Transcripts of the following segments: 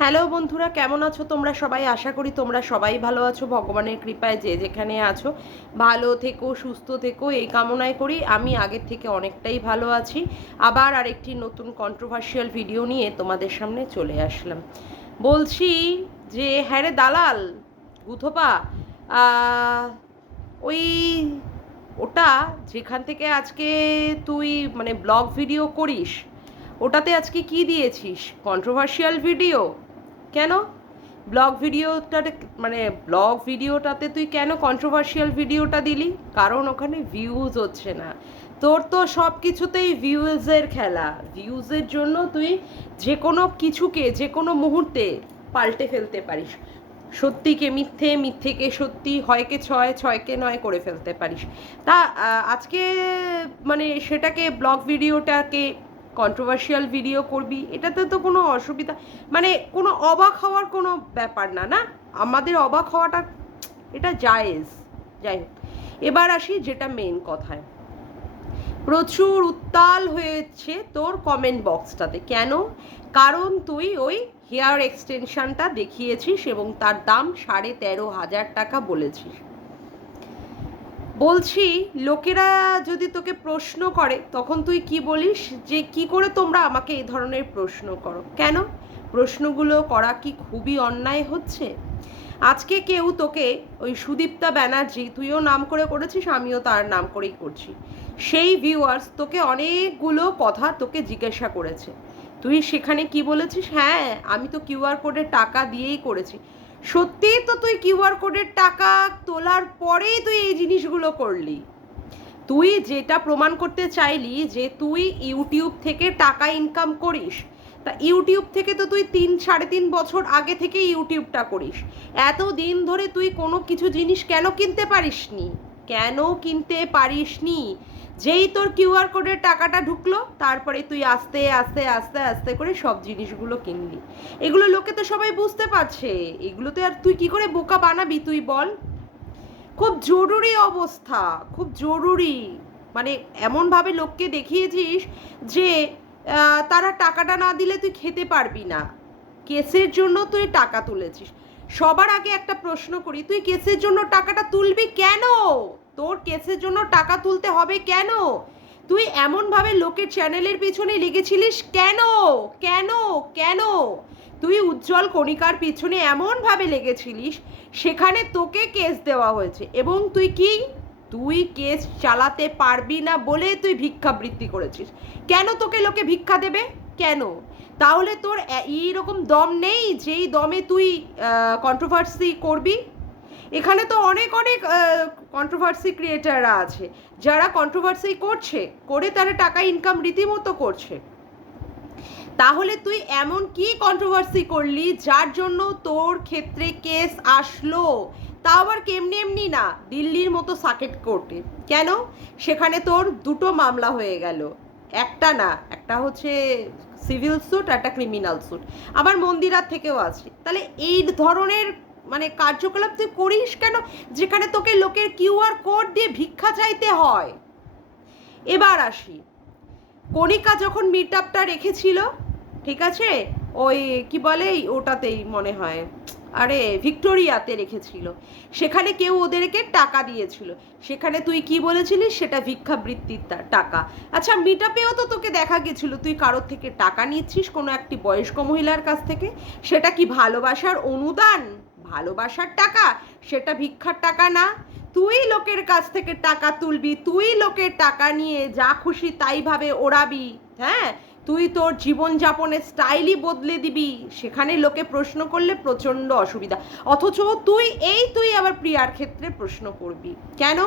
Hello বন্ধুরা, কেমন আছো তোমরা সবাই? আশা করি তোমরা সবাই ভালো আছো। ভগবানের কৃপায় যে যেখানে আছো ভালো থেকো, সুস্থ থেকো, এই কামনাই করি। আমি আগের থেকে অনেকটাই ভালো আছি। আবার আরেকটি নতুন কন্ট্রোভার্সিয়াল ভিডিও নিয়ে তোমাদের সামনে চলে আসলাম। বলছি যে হ্যাঁ রে দালাল গুথোপা, ওই ওটা যেখান থেকে আজকে তুই মানে ব্লগ ভিডিও করিস, ওটাতে আজকে কি দিয়েছিস? Controversial video? কেন ব্লগ ভিডিওটাতে তুই কেন কন্ট্রোভার্সিয়াল ভিডিওটা দিলি? কারণ ওখানে ভিউজ হচ্ছে না। তোর তো সব কিছুতেই ভিউজের খেলা। ভিউজের জন্য তুই যে কোনো কিছুকে যে কোনো মুহূর্তে পাল্টে ফেলতে পারিস। সত্যিকে মিথ্যে, মিথ্যেকে সত্যি, হয়কে ছয়, ছয়কে নয় করে ফেলতে পারিস। তা আজকে মানে সেটাকে ব্লগ ভিডিওটাকে কন্ট্রোভার্সিয়াল ভিডিও করবি, এটাতে তো কোনো অসুবিধা মানে কোনো অবাক হওয়ার কোনো ব্যাপার না। না, আমাদের অবাক হওয়াটা এটা জায়েজ। যাই হোক, এবার আসি যেটা মেন কথায়। প্রচুর উত্তাল হয়েছে তোর কমেন্ট বক্সটাতে। কেন? কারণ তুই ওই হেয়ার এক্সটেনশনটা দেখিয়েছিস এবং তার দাম 13,500 টাকা বলেছিস। বলছি, লোকেরা যদি তোকে প্রশ্ন করে তখন তুই কি বলিস? যে কি করে তোমরা আমাকে এই ধরনের প্রশ্ন করো? কেন? প্রশ্নগুলো করা কি খুবই অন্যায় হচ্ছে? আজকে কেউ তোকে, ওই সুদীপ্তা ব্যানার্জি, তুইও নাম করে করেছিস, আমিও তার নাম করেই করছি, সেই ভিউয়ার্স তোকে অনেকগুলো কথা তোকে জিজ্ঞাসা করেছে। তুই সেখানে কি বলেছিস? হ্যাঁ, আমি তো কিউআর কোডের টাকা দিয়েই করেছি। সত্যিই তো তুই কিউআর কোডের টাকা তোলার পরেই তুই এই জিনিসগুলো করলি। তুই যেটা প্রমাণ করতে চাইলি যে তুই ইউটিউব থেকে টাকা ইনকাম করিস, তা ইউটিউব থেকে তো তুই 3-3.5 বছর আগে থেকে ইউটিউবটা করিস। এত দিন ধরে তুই কোনো কিছু জিনিস কেন কিনতে পারিসনি? কেন কিনতে পারিসনি? যেই তোর কিউআর কোডের টাকাটা ঢুকলো, তারপরে তুই আস্তে আস্তে আস্তে আস্তে করে সব জিনিসগুলো কিনলি। এগুলো লোকে তো সবাই বুঝতে পারছে। এগুলোতে আর তুই কি করে বোকা বানাবি তুই বল? খুব জরুরি অবস্থা, খুব জরুরি। মানে এমনভাবে লোককে দেখিয়েছিস যে তারা টাকাটা না দিলে তুই খেতে পারবি না। কেসের জন্য তুই টাকা তুলেছিস। সবার আগে একটা প্রশ্ন করি, তুই কেসের জন্য টাকাটা তুলবি কেন? তোর কেসের জন্য টাকা তুলতে হবে কেন? তুই এমনভাবে লোকের চ্যানেলের পিছনে লেগেছিলিস কেন? কেন? কেন? তুই উজ্জ্বল কণিকার পিছনে এমনভাবে লেগেছিলিস, সেখানে তোকে কেস দেওয়া হয়েছে এবং তুই কেস চালাতে পারবি না বলে তুই ভিক্ষাবৃত্তি করেছিস। কেন তোকে লোকে ভিক্ষা দেবে? কেন? তাহলে তোর এইরকম দম নেই যেই দমে তুই কন্ট্রোভার্সি করবি? এখানে তো অনেক অনেক কন্ট্রোভার্সি ক্রিয়েটাররা আছে যারা কন্ট্রোভার্সি করছে, করে তারা টাকা ইনকাম রীতিমতো করছে। তাহলে তুই এমন কি কন্ট্রোভার্সি করলি যার জন্য তোর ক্ষেত্রে কেস আসলো? তাও আবার কেমনি এমনি না, দিল্লির মতো সার্কিট কোর্টে। কেন? সেখানে তোর দুটো মামলা হয়ে গেল। একটা না, একটা হচ্ছে সিভিল স্যুট, একটা ক্রিমিনাল স্যুট। আবার মন্দিরার থেকেও আছে। তাহলে এই ধরনের মানে কার্যকলাপ তুই করিস কেন, যেখানে তোকে লোকের কিউআর কোড দিয়ে ভিক্ষা চাইতে হয়? এবার আসি, কণিকা যখন মিট আপটা রেখেছিল, ঠিক আছে, ওই কি বলে ওটাতেই মনে হয়, আরে ভিক্টোরিয়াতে রেখেছিল, সেখানে কেউ ওদেরকে টাকা দিয়েছিল। সেখানে তুই কি বলেছিলিস? সেটা ভিক্ষাবৃত্তির টাকা। আচ্ছা, মিট আপেও তো তোকে দেখা গেছিল তুই কারোর থেকে টাকা নিচ্ছিস, কোনো একটি বয়স্ক মহিলার কাছ থেকে। সেটা কি ভালোবাসার অনুদান? ভালোবাসার টাকা? সেটা ভিক্ষার টাকা না। তুই লোকের কাছ থেকে টাকা তুলবি, তুই লোকের টাকা নিয়ে যা খুশি তাই ভাবে ওড়াবি। হ্যাঁ, তুই তোর জীবনযাপনের স্টাইলই বদলে দিবি। সেখানে লোকে প্রশ্ন করলে প্রচণ্ড অসুবিধা। অথচ তুই আবার প্রিয়ার ক্ষেত্রে প্রশ্ন করবি কেন?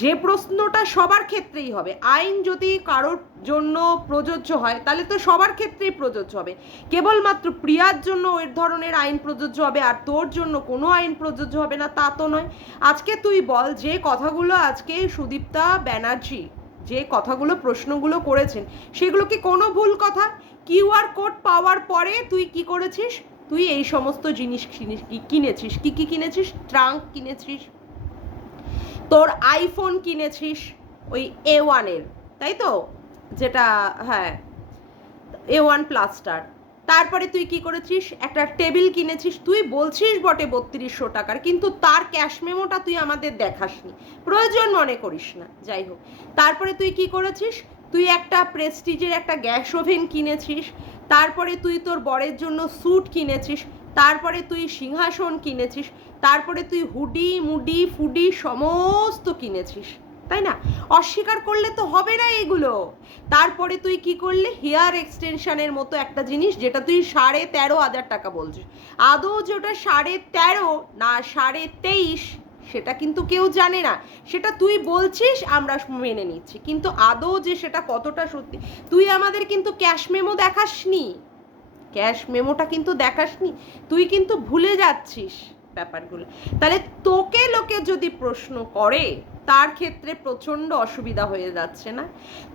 যে প্রশ্নটা সবার ক্ষেত্রেই হবে। আইন যদি কারোর জন্য প্রযোজ্য হয় তাহলে তো সবার ক্ষেত্রেই প্রযোজ্য হবে। কেবলমাত্র প্রিয়ার জন্য এর ধরনের আইন প্রযোজ্য হবে আর তোর জন্য কোনো আইন প্রযোজ্য হবে না, তা তো নয়। আজকে তুই বল, যে কথাগুলো আজকে সুদীপ্তা ব্যানার্জি যে কথাগুলো প্রশ্নগুলো করেছেন, সেগুলো কি কোনো ভুল কথা? কিউআর কোড পাওয়ার পরে তুই কি করেছিস? তুই এই সমস্ত জিনিস কিনেছিস। কি কি কিনেছিস? ট্রাঙ্ক কিনেছিস, তোর আইফোন কিনেছিস, ওই A1-এর, তাই তো? যেটা, হ্যাঁ, A1 প্লাস্টার। তারপরে তুই কি করেছিস, একটা টেবিল কিনেছিস, তুই বলছিস বটে 3200 টাকার, কিন্তু তার ক্যাশ মেমোটা তুই আমাদের দেখাসনি, প্রয়োজন মনে করিস না, যাই হোক। তারপরে তুই কি করেছিস, তুই একটা প্রেস্টিজের একটা গ্যাস ওভেন কিনেছিস, তারপরে তুই তোর বরের জন্য স্যুট কিনেছিস, তারপরে তুই সিংহাসন কিনেছিস, তারপরে তুই হুডি মুডি ফুডি সমস্ত কিনেছিস, তাই না? অস্বীকার করলে তো হবে না এগুলো। তারপরে তুই কি করলে, হেয়ার এক্সটেনশনের মতো একটা জিনিস যেটা তুই 13,500 টাকা বলছিস, আদৌ যে ওটা 13,500 না 23,500 সেটা কিন্তু কেউ জানে না, সেটা তুই বলছিস আমরা মেনে নিচ্ছি, কিন্তু আদৌ যে সেটা কতটা সত্যি, তুই আমাদের কিন্তু ক্যাশ মেমো দেখাসনি, ক্যাশ মেমোটা কিন্তু দেখাসনি, তুই কিন্তু ভুলে যাচ্ছিস ব্যাপারগুলো। তাহলে তোকে লোকে যদি প্রশ্ন করে তার ক্ষেত্রে প্রচণ্ড অসুবিধা হয়ে যাচ্ছে না?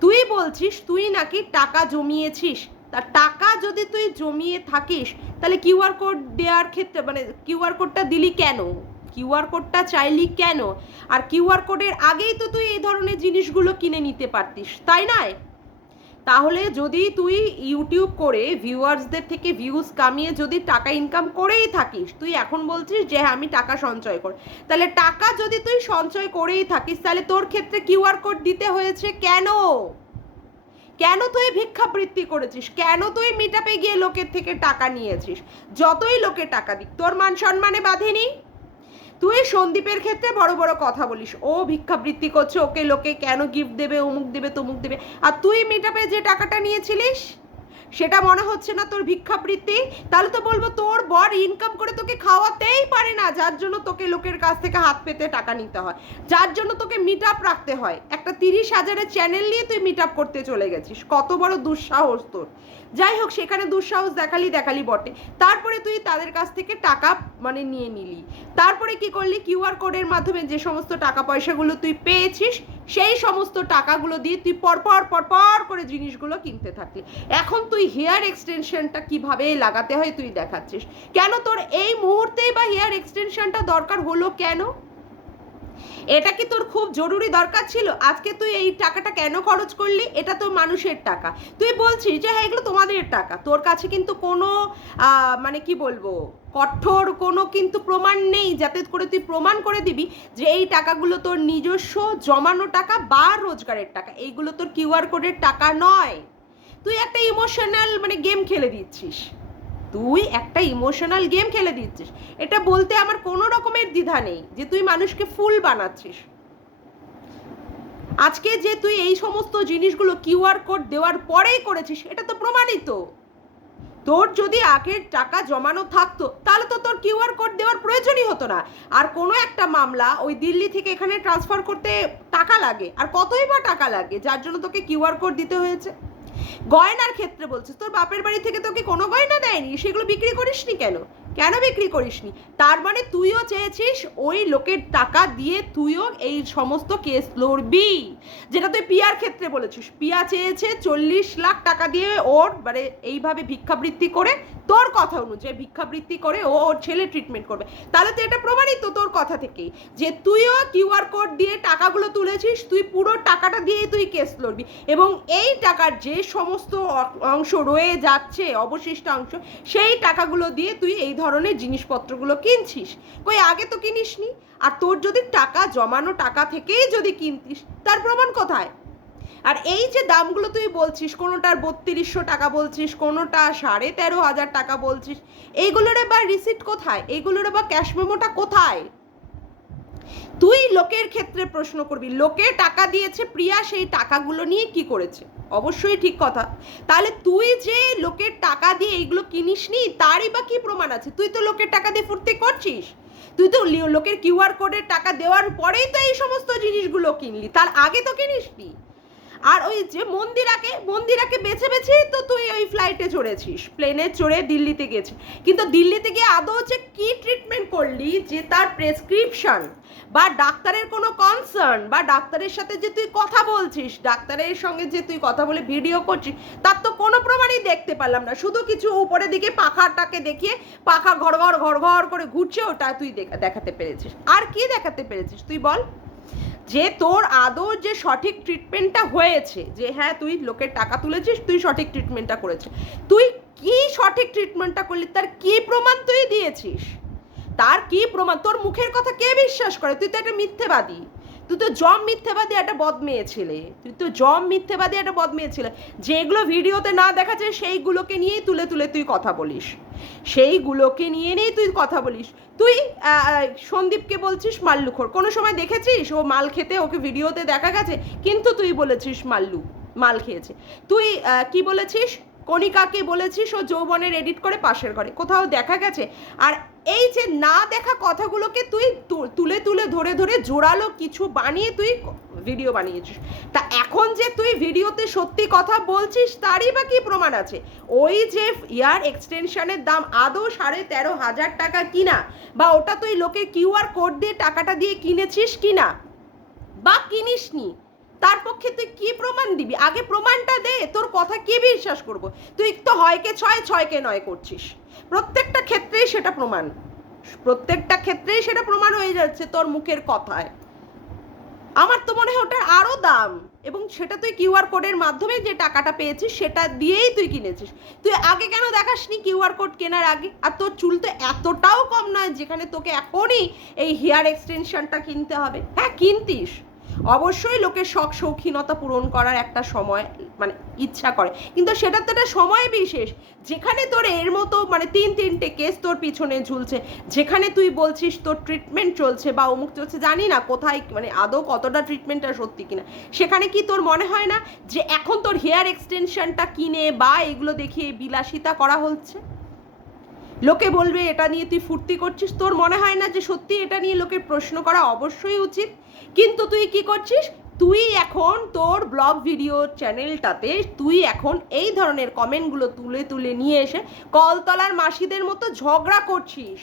তুই বলছিস তুই নাকি টাকা জমিয়েছিস, তা টাকা যদি তুই জমিয়ে থাকিস তাহলে কিউআর কোড দেওয়ার ক্ষেত্রে মানে কিউআর কোডটা দিলি কেন, কিউআর কোডটা চাইলি কেন? আর কিউআর কোডের আগেই তো তুই এই ধরনের জিনিসগুলো কিনে নিতে পারতিস, তাই নয়? তাহলে যদি তুই ইউটিউব করে ভিউয়ার্সদের থেকে ভিউজ কামিয়ে যদি টাকা ইনকাম করেই থাকিস, তুই এখন বলছিস যে হ্যাঁ আমি টাকা সঞ্চয় করি, তাহলে টাকা যদি তুই সঞ্চয় করেই থাকিস তাহলে তোর ক্ষেত্রে কিউআর কোড দিতে হয়েছে কেন? কেন তুই ভিক্ষাবৃত্তি করেছিস, কেন তুই মিটআপে গিয়ে লোকের থেকে টাকা নিয়েছিস? যতই লোকে টাকা দিক তোর মান সম্মানে বাঁধেনি? তুই সন্দীপের ক্ষেত্রে বড় বড় কথা বলিস, ও ভিক্ষাবৃত্তি করছে, ওকে লোকে কেন গিফট দেবে, অমুক দেবে তমুক দেবে, আর তুই মিটআপে যে টাকাটা নিয়েছিলিস সেটা মনে হচ্ছে না তোর ভিক্ষাবৃত্তি? তাহলে তো বলবো তোর বর ইনকাম করে তোকে খাওয়াতেই পারে না, যার জন্য তোকে লোকের কাছ থেকে হাত পেতে টাকা নিতে হয়, যার জন্য তোকে মিটআপ রাখতে হয়, একটা 30,000-এর চ্যানেল নিয়ে তুই মিটআপ করতে চলে গেছিস, কত বড় দুঃসাহস তোর। যাই হোক, সেখানে দুঃসাহস দেখালি বটে, তারপরে তুই তাদের কাছ থেকে টাকা মানে নিয়ে নিলি, তারপরে কি করলি, কিউআর কোডের মাধ্যমে যে সমস্ত টাকা পয়সাগুলো তুই পেয়েছিস সেই সমস্ত টাকাগুলো দিয়ে তুই পরপর করে জিনিসগুলো কিনতে থাকলি। এখন তুই হেয়ার এক্সটেনশনটা কিভাবে লাগাতে হয় তুই দেখাচ্ছিস, কেন তোর এই মুহূর্তেই বা হেয়ার এক্সটেনশনটা দরকার হলো কেন? এটা কি তোর খুব জরুরি দরকার ছিল? আজকে তুই এই টাকাটা কেন খরচ করলি? এটা তো মানুষের টাকা, তুই বলছিস যে হ্যাঁ এগুলো তোমাদের টাকা, তোর কাছে কিন্তু কোনো মানে কি বলবো কঠোর কোনো কিন্তু প্রমাণ নেই যাতে করে তুই প্রমাণ করে দিবি যে এই টাকাগুলো তোর নিজস্ব জমানো টাকা বা রোজগারের টাকা, এইগুলো তোর কিউআর কোডের টাকা নয়। তুই একটা ইমোশনাল মানে গেম খেলে দিচ্ছিস, তুই একটা ইমোশনাল গেম খেলে দিচ্ছিস, এটা বলতে আমার কোনো রকমের দ্বিধা নেই যে তুই মানুষকে ফুল বানাচ্ছিস। আজকে যে তুই এই সমস্ত জিনিসগুলো কিউআর কোড দেওয়ার পরেই করেছিস এটা তো প্রমাণিত। তোর যদি আগের টাকা জমানো থাকতো তাহলে তো তোর কিউআর কোড দেওয়ার প্রয়োজনই হতো না। আর কোনো একটা মামলা ওই দিল্লি থেকে এখানে ট্রান্সফার করতে টাকা লাগে, আর কতই বা টাকা লাগে যার জন্য তোকে কিউআর কোড দিতে হয়েছে। গয়নার ক্ষেত্রে বলছিস তোর বাপের বাড়ি থেকে তোকে কোনো গয়না দেয়নি, সেগুলো বিক্রি করিসনি কেন? কেন বিক্রি করিসনি? তার মানে তুইও চেয়েছিস ওই লোকের টাকা দিয়ে তুইও এই সমস্ত কেস লড়বি, যেটা তুই পিয়ার ক্ষেত্রে বলেছিস। পিয়া চেয়েছে 40 লাখ টাকা দিয়ে ওর মানে এইভাবে ভিক্ষাবৃত্তি করে, তোর কথা অনুযায়ী ভিক্ষাবৃত্তি করে ও ওর ছেলে ট্রিটমেন্ট করবে। তাহলে তো এটা প্রমাণিত তোর কথা থেকেই যে তুইও কিউআর কোড দিয়ে টাকাগুলো তুলেছিস, তুই পুরো টাকাটা দিয়েই তুই কেস লড়বি, এবং এই টাকার যে সমস্ত অংশ রয়ে যাচ্ছে অবশিষ্ট অংশ সেই টাকাগুলো দিয়ে তুই এই ধরনের জিনিসপত্রগুলো কিনছিস। কই আগে তো কিনিসনি। আর তোর যদি টাকা জমানো টাকা থেকেই যদি কিনতিস তার প্রমাণ কোথায়? আর এই যে দামগুলো তুই বলছিস, কোনোটার 3200 টাকা বলছিস, কোনোটা 13,500 টাকা বলছিস, এইগুলোর বা রিসিট কোথায়? এইগুলোর বা ক্যাশ মেমোটা কোথায়? তুই লোকের ক্ষেত্রে প্রশ্ন করবি, লোকে টাকা দিয়েছে, প্রিয়া সেই টাকাগুলো নিয়ে কি করেছে? অবশ্যই ঠিক কথা। তাহলে তুই যে লোকের টাকা দিয়ে এইগুলো কিনিসনি তারই বা কি প্রমাণ আছে? তুই তো লোকের টাকা দিয়ে ফুর্তি করছিস, তুই তো লোকের কিউআর কোডের টাকা দেওয়ার পরেই তো এই সমস্ত জিনিসগুলো কিনলি, তার আগে তো কিনিসনি। আর ওই যে মন্দিরাকে বেছেই তো তুই ওই ফ্লাইটে চড়েছিস, প্লেনে চড়ে দিল্লিতে গেছিস, কিন্তু দিল্লিতে গিয়ে আদৌ যে কি ট্রিটমেন্ট করলি, যে তার প্রেসক্রিপশন বা ডাক্তারের কোনো কনসার্ন বা ডাক্তারের সাথে যে তুই কথা বলছিস, ডাক্তারের সঙ্গে যে তুই কথা বলে ভিডিও করছিস, তার তো কোনো প্রমাণই দেখতে পেলাম না। শুধু কিছু উপরের দিকে পাখাটাকে দেখিয়ে পাখা ঘর ঘর করে ঘুরছে, ওটা তুই দেখাতে পেরেছিস। আর কি দেখাতে পেরেছিস তুই বল? যে তোর আদৌ যে সঠিক ট্রিটমেন্টটা হয়েছে, যে হ্যাঁ তুই লোকের টাকা তুলেছিস, তুই সঠিক ট্রিটমেন্টটা করেছিস, তুই কি সঠিক ট্রিটমেন্টটা করলি, তার কি প্রমাণ তুই দিয়েছিস? তার কি প্রমাণ? তোর মুখের কথা কে বিশ্বাস করে? তুই তো একটা মিথ্যেবাদী, তুই তো জম মিথ্যেবাদী একটা বদমেয়ে ছেলে, তুই তো জম মিথ্যেবাদী একটা বদমেয়ে ছেলে। যেগুলো ভিডিওতে না দেখা যায় সেইগুলোকে নিয়েই তুলে তুলে তুই কথা বলিস, সেইগুলোকে নিয়েই তুই কথা বলিস। তুই সন্দীপকে বলছিস মাল্লুখোর, কোনো সময় দেখেছিস ও মাল খেতে? ওকে ভিডিওতে দেখা গেছে, কিন্তু তুই বলেছিস মাল খেয়েছে। তুই কি বলেছিস? কণিকাকে বলেছিস ও যৌবনের এডিট করে পাশের ঘরে, কোথাও দেখা গেছে? আর এই যে না দেখা কথাগুলোকে তুই তুলে তুলে ধরে ধরে জোরালো কিছু বানিয়ে তুই ভিডিও বানিয়েছিস। তা এখন যে তুই ভিডিওতে সত্যি কথা বলছিস তারই বা কি প্রমাণ আছে? ওই যে ইয়ার এক্সটেনশনের দাম আদৌ 13,500 টাকা কিনা, বা ওটা তুই লোকের কিউআর কোড দিয়ে টাকাটা দিয়ে কিনেছিস কিনা বা কিনিসনি, তার পক্ষে তুই কি প্রমাণ দিবি? আগে প্রমাণটা দে, তোর কথা কি বিশ্বাস করব? তুই তো হয়কে ছয় ছয়কে নয় করছিস, প্রত্যেকটা ক্ষেত্রেই সেটা প্রমাণ, প্রত্যেকটা ক্ষেত্রেই সেটা প্রমাণ হয়ে যাচ্ছে তোর মুখের কথায়। আমার তো মনে হয় ওটার আরও দাম, এবং সেটা তুই কিউআর কোডের মাধ্যমে যে টাকাটা পেয়েছিস সেটা দিয়েই তুই কিনেছিস। তুই আগে কেন দেখাসনি কিউআর কোড কেনার আগে? আর তোর চুল তো এতটাও কম নয় যেখানে তোকে এখনই এই হেয়ার এক্সটেনশনটা কিনতে হবে। হ্যাঁ কিনতিস, অবশ্যই লোকের শখ শৌখিনতা পূরণ করার একটা সময় মানে ইচ্ছা করে, কিন্তু সেটা তো একটা সময় বিশেষ, যেখানে তোর এর মতো মানে তিনটে কেস তোর পিছনে ঝুলছে, যেখানে তুই বলছিস তোর ট্রিটমেন্ট চলছে বা অমুক চলছে, জানি না কোথায় মানে আদৌ কতটা ট্রিটমেন্টটা সত্যি কিনা। সেখানে কি তোর মনে হয় না যে এখন তোর হেয়ার এক্সটেনশনটা কিনে বা এগুলো দেখিয়ে বিলাসিতা করা হচ্ছে? লোকে বলবে এটা নিয়ে তুই ফুর্তি করছিস, তোর মনে হয় না যে সত্যি এটা নিয়ে লোকের প্রশ্ন করা অবশ্যই উচিত? কিন্তু তুই কি করছিস? তুই এখন তোর ব্লগ ভিডিও চ্যানেলটাতে তুই এখন এই ধরনের কমেন্টগুলো তুলে তুলে নিয়ে এসে কলতলার মাসিদের মতো ঝগড়া করছিস।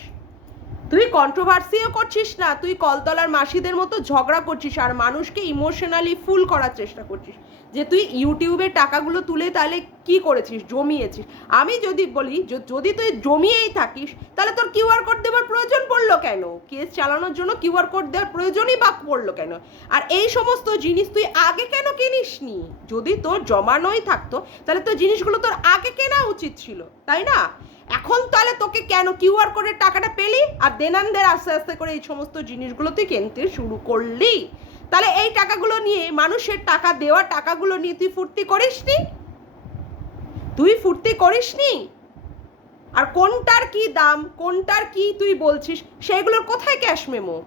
তুই কন্ট্রোভার্সিও করছিস না, তুই কলতলার মাসিদের মতো ঝগড়া করছিস আর মানুষকে ইমোশনালি ফুল করার চেষ্টা করছিস যে তুই ইউটিউবের টাকাগুলো তুলে তাহলে কি করেছিস, জমিয়েছিস। আমি যদি বলি যদি তুই জমিয়েই থাকিস তাহলে তোর কিউআর কোড দেওয়ার প্রয়োজন পড়লো কেন? কেস চালানোর জন্য কিউআর কোড দেওয়ার প্রয়োজনই বা পড়লো কেন? আর এই সমস্ত জিনিস তুই আগে কেন কিনিসনি? যদি তোর জমানোই থাকতো তাহলে তো জিনিসগুলো তোর আগে কেনা উচিত ছিল, তাই না? এখন তাহলে তোকে কেন কিউআর কোডের টাকাটা পেলি আর দেনানদের আস্তে আস্তে করে এই সমস্ত জিনিসগুলো তুই কিনতে শুরু করলি? তাহলে এই টাকাগুলো নিয়ে, মানুষের টাকা দেওয়া টাকাগুলো নিয়ে তুই ফুর্তি করিসনি? তুই ফুর্তি করিসনি? আর কোনটার কি দাম, কোনটার কি তুই বলছিস, সেগুলোর কোথায় ক্যাশ মেমো?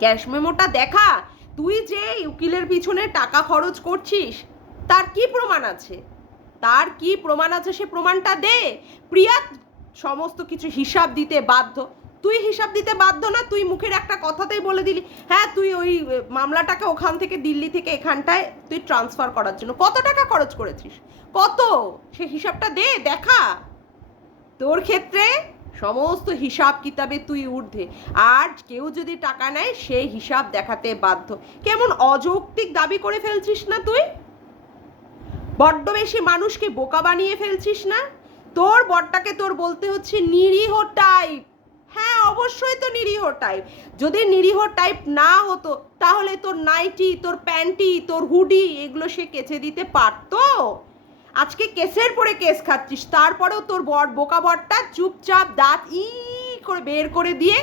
ক্যাশ মেমোটা দেখা। তুই যে উকিলের পিছনে টাকা খরচ করছিস তার কি প্রমাণ আছে? তার কি প্রমাণ আছে? সে প্রমাণটা দে। প্রিয়া সমস্ত কিছু হিসাব দিতে বাধ্য, তুই হিসাব দিতে বাধ্য না? তুই মুখের একটা কথাতেই বলে দিলি হ্যাঁ তুই ওই মামলাটাকে ওখান থেকে দিল্লি থেকে এখানটায় তুই ট্রান্সফার করার জন্য কত টাকা খরচ করেছিস, কত? সে হিসাবটা দে, দেখা। তোর ক্ষেত্রে সমস্ত হিসাব কিতাবে তুই ঊর্ধ্বে, আর কেউ যদি টাকা নেয় সে হিসাব দেখাতে বাধ্য। কেমন অযৌক্তিক দাবি করে ফেলছিস না তুই? বড্ড বেশি মানুষকে বোকা বানিয়ে ফেলছিস না? তোর বরটাকে তোর বলতে হচ্ছে নিরীহ টাইপ। হ্যাঁ অবশ্যই তো নিরীহ টাইপ। যদি নিরীহ টাইপ না হতো তাহলে তোর নাইটি, তোর প্যান্টি, তোর হুডি এগুলো সে কেচে দিতে পারতো? আজকে কেসের পরে কেস খাচ্ছিস, তারপরেও তোর বোকা বরটা চুপচাপ দাঁত করে বের করে দিয়ে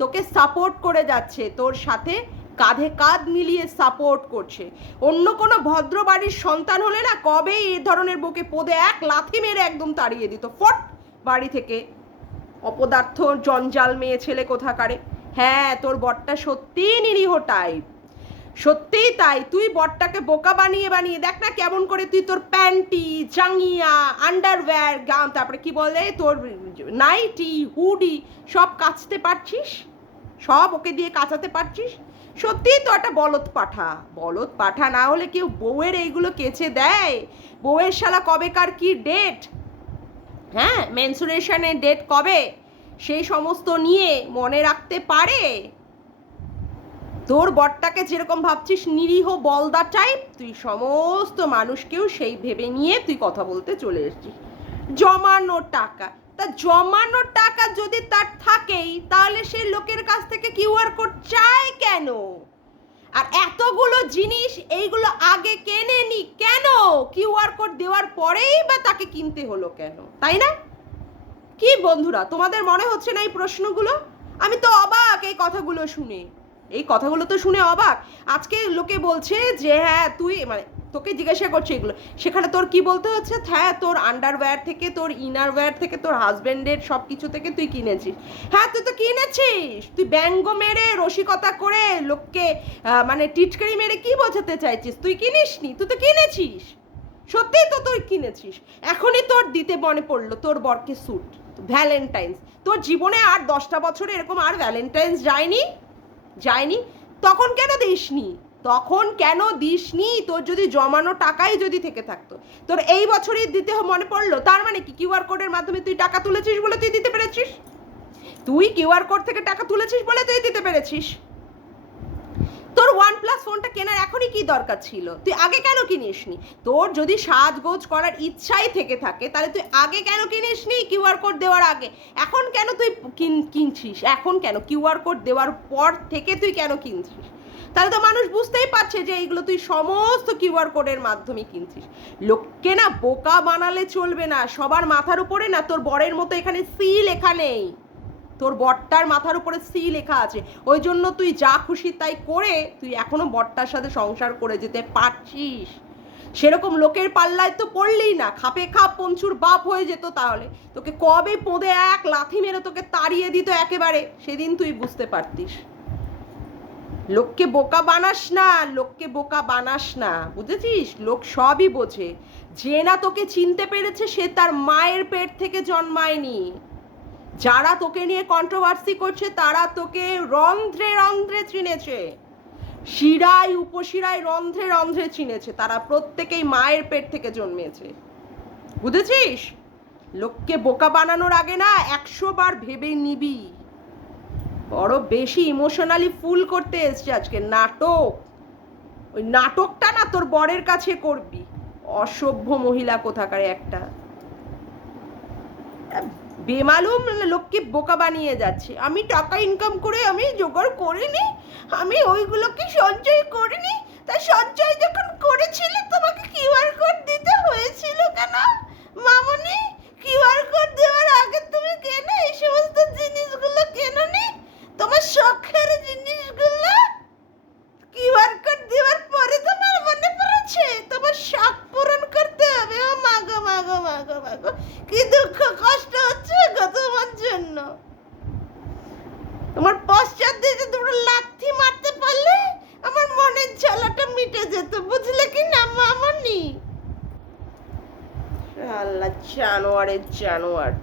তোকে সাপোর্ট করে যাচ্ছে, তোর সাথে কাঁধে কাঁধ মিলিয়ে সাপোর্ট করছে। অন্য কোনো ভদ্র বাড়ির সন্তান হলে না কবেই এ ধরনের বউকে পদে এক লাথি মেরে একদম তাড়িয়ে দিত ফট বাড়ি থেকে। অপদার্থ জঞ্জাল মেয়ে ছেলে কোথাকারে। হ্যাঁ তোর বরটা সত্যিই নিরীহ টাইপ, সত্যিই তাই। তুই বরটাকে বোকা বানিয়ে বানিয়ে দেখ না কেমন করে তুই তোর প্যান্টি, জাঙ্গিয়া, আন্ডারওয়্যার, গাম, তারপরে কি বলে তোর নাইটি, হুডি সব কাচতে পারছিস, সব ওকে দিয়ে কাচাতে পারছিস। সত্যিই তো একটা বলদ পাঠা। বলদ পাঠা না হলে কেউ বউয়ের এইগুলো কেচে দেয়? বউয়ের শালা কবেকার কি ডেট, হ্যাঁ মেনসুরেশনের ডেট কবে, সেই সমস্ত নিয়ে মনে রাখতে পারে? তোর বরটাকে যেরকম ভাবছিস নিরীহ বলদা টাইপ, তুই সমস্ত মানুষকেও সেই ভেবে নিয়ে তুই কথা বলতে চলে এসেছিস। জমানো টাকা, তা জমানো টাকা যদি তার থাকেই তাহলে সে লোকের কাছ থেকে কিউআর কোড চায় কেন? আর এতগুলো জিনিস এইগুলো আগে কেনে নি কেন? কিউআর কোড দেওয়ার পরেই বা তাকে কিনতে হলো কেন, তাই না? কি বন্ধুরা, তোমাদের মনে হচ্ছে না এই প্রশ্নগুলো? আমি তো অবাক এই কথাগুলো শুনে, এই কথাগুলো তো শুনে অবাক। আজকে লোকে বলছে যে হ্যাঁ তুই, মানে তোকে জিজ্ঞাসা করছে এগুলো, সেখানে তোর কি বলতে হচ্ছে? হ্যাঁ তোর আন্ডারওয়্যার থেকে, তোর ইনারওয়্যার থেকে, তোর হাজব্যান্ডের সব কিছু থেকে তুই কিনেছিস। হ্যাঁ তুই তো কিনেছিস, তুই ব্যঙ্গ মেরে রসিকতা করে লোককে মানে টিটকারি মেরে কি বোঝাতে চাইছিস? তুই কিনিসনি, তুই তো কিনেছিস, সত্যিই তো তুই কিনেছিস। এখনই তোর দিতে মনে পড়লো তোর বরকে স্যুট, ভ্যালেন্টাইন্স। তোর জীবনে আর 10টা বছরে এরকম আর ভ্যালেন্টাইন্স যায়নি, যায়নি। তখন কেন দিসনি? তখন কেন দিসনি? তোর যদি জমানো টাকাই যদি থেকে থাকতো, তোর এই বছরই দিতে মনে পড়লো, তার মানে কি কিউআর কোডের মাধ্যমে তুই টাকা তুলেছিস বলে তুই দিতে পেরেছিস? তুই কিউআর কোড থেকে টাকা তুলেছিস বলে তুই দিতে পেরেছিস। তোর OnePlus ফোনটা কেনার এখনই কি দরকার ছিল? তুই আগে কেন কিনিসনি? তোর যদি সাজগোজ করার ইচ্ছাই থেকে থাকে তাহলে তুই আগে কেন কিনিসনি কিউআর কোড দেওয়ার আগে? এখন কেন তুই কিনছিস? এখন কেন কিউআর কোড দেওয়ার পর থেকে তুই কেন কিনছিস? তাহলে তো মানুষ বুঝতেই পারছে যে এইগুলো তুই সমস্ত কিউআর কোডের মাধ্যমে কিনছিস। লোককে না বোকা বানালে চলবে না। সবার মাথার উপরে না তোর বরের মতো এখানে সি লেখা নেই, তোর বরটার মাথার উপরে সি লেখা আছে। ওই জন্য তুই যা খুশি তাই করে তুই এখনো বরটার সাথে সংসার করে যেতে পারছিস। সেরকম লোকের পাল্লায় তো পড়লেই না, খাপে খাপ পঞ্চুর বাপ হয়ে যেত। তাহলে তোকে কবে পোঁদে এক লাথি মেরে তোকে তাড়িয়ে দিত একেবারে, সেদিন তুই বুঝতে পারতিস। লোককে বোকা বানাস না, লোককে বোকা বানাস না, বুঝেছিস? লোক সবই বোঝে। যে না তোকে চিনতে পেরেছে সে তার মায়ের পেট থেকে জন্মায়নি। যারা তোকে নিয়ে কন্ট্রোভার্সি করছে তারা তোকে রন্ধ্রে রন্ধ্রে চিনেছে, শিরায় উপশিরায় রন্ধ্রে রন্ধ্রে চিনেছে। তারা প্রত্যেকেই মায়ের পেট থেকে জন্মেছে, বুঝেছিস? লোককে বোকা বানানোর আগে না 100 বার ভেবে নিবি। বড় বেশি ইমোশনালি ফুল করতে এসছে আজকে। নাটক, ওই নাটকটা না তোর বরের কাছে করবি। অসভ্য মহিলা কোথাকারে একটা, বেমালুম লোককে বোকা বানিয়ে যাচ্ছে। আমি টাকা ইনকাম করে আমি জোগাড় করিনি, আমি ওইগুলোকে সঞ্চয় করিনি। তাই সঞ্চয় যখন করেছিলে তোমাকে কিউআর কোড দিতে হয়েছিল কেন মামনি? কিউআর কোড দেওয়ার আগে তুমি কেন এই সমস্ত জিনিসগুলো কেননি? তোমার শখের জিনিসগুলো কিউআর কোড দেওয়ার পরে তোমার মনে পড়েছে তোমার শখ পূরণ করতে হবে। ও মাগো মাগো মাগো মাগো, কি দুঃখ কষ্ট হচ্ছে গো তোমার জন্য। তোমার পশ্চাৎ দিয়ে দুটো লাথি মারতে পারলে আমার মনের জ্বালাটা মিটে যেত, বুঝলে কি না মামনি? আল্লাহ, জানোয়ারের জানোয়ার।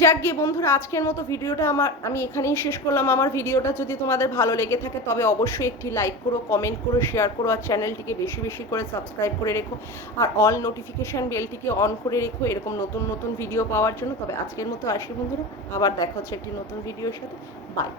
যাক গিয়ে বন্ধুরা, আজকের মতো ভিডিওটা আমি এখানেই শেষ করলাম। আমার ভিডিওটা যদি তোমাদের ভালো লেগে থাকে তবে অবশ্যই একটি লাইক করো, কমেন্ট করো, শেয়ার করো, আর চ্যানেলটিকে বেশি বেশি করে সাবস্ক্রাইব করে রেখো, আর অল নোটিফিকেশান বেলটিকে অন করে রেখো এরকম নতুন নতুন ভিডিও পাওয়ার জন্য। তবে আজকের মতো আসি বন্ধুরা, আবার দেখা হচ্ছে একটি নতুন ভিডিওর সাথে। বাই।